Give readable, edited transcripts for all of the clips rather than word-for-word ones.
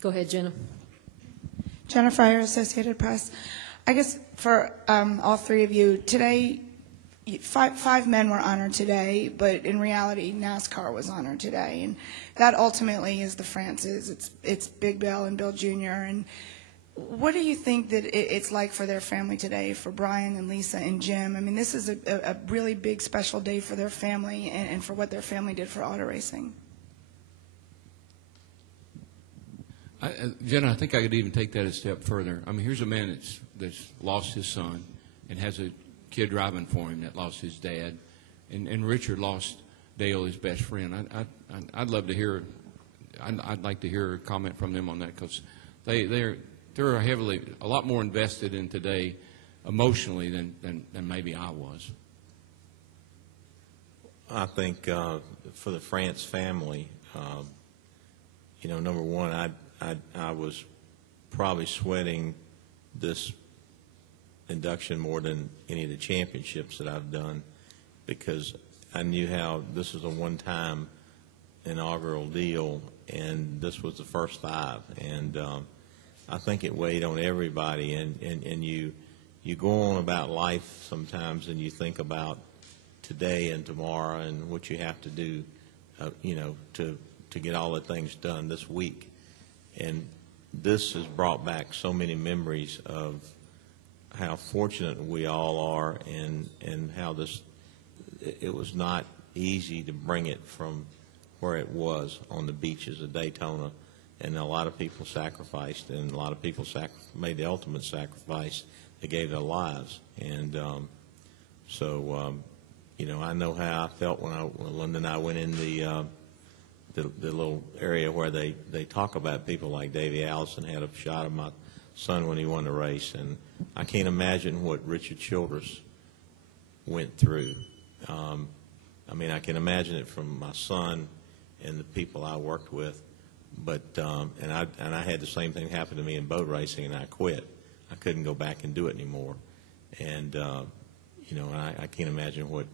Go ahead, Jenna. Jenna Fryer, Associated Press. I guess for all three of you, today, five men were honored today, but in reality, NASCAR was honored today. And that ultimately is the Frances. It's Big Bill and Bill Jr. And what do you think that it's like for their family today, for Brian and Lisa and Jim? I mean, this is a really big, special day for their family and for what their family did for auto racing. Jenna, I think I could even take that a step further. I mean, here's a man that's lost his son and has a kid driving for him that lost his dad, and Richard lost Dale, his best friend. I'd love to hear. I'd like to hear a comment from them on that, because they're a lot more invested in today emotionally than maybe I was. I think for the France family, number one, I was probably sweating this induction more than any of the championships that I've done, because I knew how this was a one-time inaugural deal, and this was the first 5. And I think it weighed on everybody, and you go on about life sometimes, and you think about today and tomorrow and what you have to do, to get all the things done this week. And this has brought back so many memories of how fortunate we all are, and how it was not easy to bring it from where it was on the beaches of Daytona. And a lot of people sacrificed, and a lot of people made the ultimate sacrifice. They gave their lives. And I know how I felt when Linda and I went in the little area where they talk about people like Davey Allison had a shot of my son when he won the race. And I can't imagine what Richard Childress went through. I can imagine it from my son and the people I worked with. But and I had the same thing happen to me in boat racing, and I quit. I couldn't go back and do it anymore. And I can't imagine what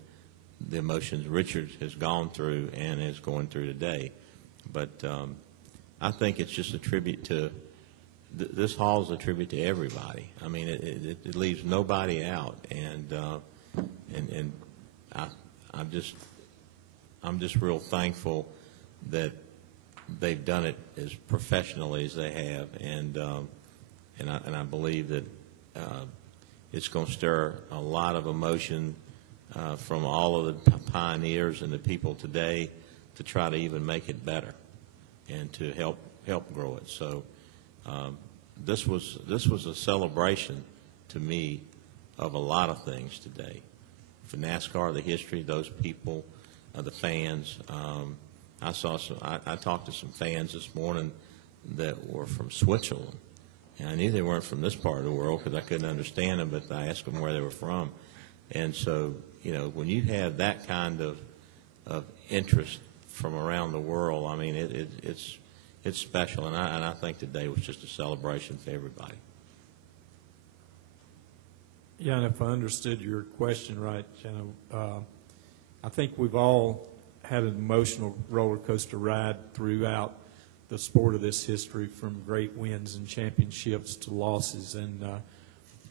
the emotions Richard has gone through and is going through today. But I think it's just a tribute to this hall is a tribute to everybody. I mean, it leaves nobody out, and I'm just real thankful that they've done it as professionally as they have, and I believe that it's going to stir a lot of emotion from all of the pioneers and the people today to try to even make it better and to help grow it. So this was a celebration to me of a lot of things today. For NASCAR, the history, those people, the fans. I talked to some fans this morning that were from Switzerland, and I knew they weren't from this part of the world because I couldn't understand them, but I asked them where they were from. And so, when you have that kind of interest from around the world, I mean, it's special, and I think today was just a celebration for everybody. Yeah, and if I understood your question right, Jenna, I think we've all had an emotional roller coaster ride throughout the sport of this history, from great wins and championships to losses, and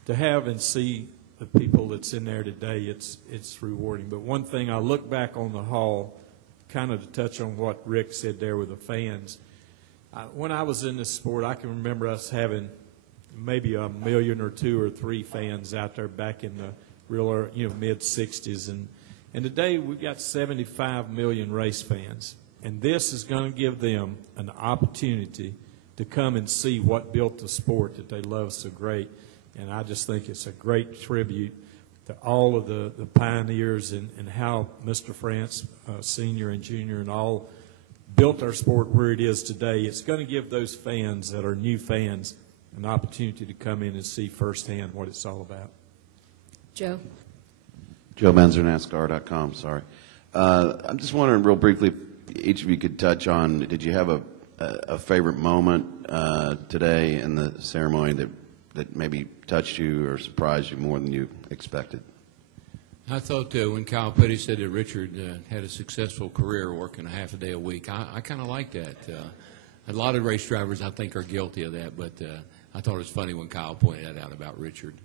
to have and see the people that's in there today, it's rewarding. But one thing, I look back on the hall, kind of to touch on what Rick said there with the fans. When I was in this sport, I can remember us having maybe 1 million or 2 or 3 fans out there back in the real mid 60s, and today we've got 75 million race fans, and this is going to give them an opportunity to come and see what built the sport that they love so great. And I just think it's a great tribute to all of the pioneers and how Mr. France, Senior and Junior, and all built our sport where it is today. It's going to give those fans that are new fans an opportunity to come in and see firsthand what it's all about. Joe? Joe Menzer, NASCAR.com, sorry. I'm just wondering real briefly if each of you could touch on, did you have a favorite moment today in the ceremony that maybe touched you or surprised you more than you expected? I thought when Kyle Petty said that Richard had a successful career working a half a day a week, I kind of like that. a lot of race drivers, I think, are guilty of that, but I thought it was funny when Kyle pointed that out about Richard.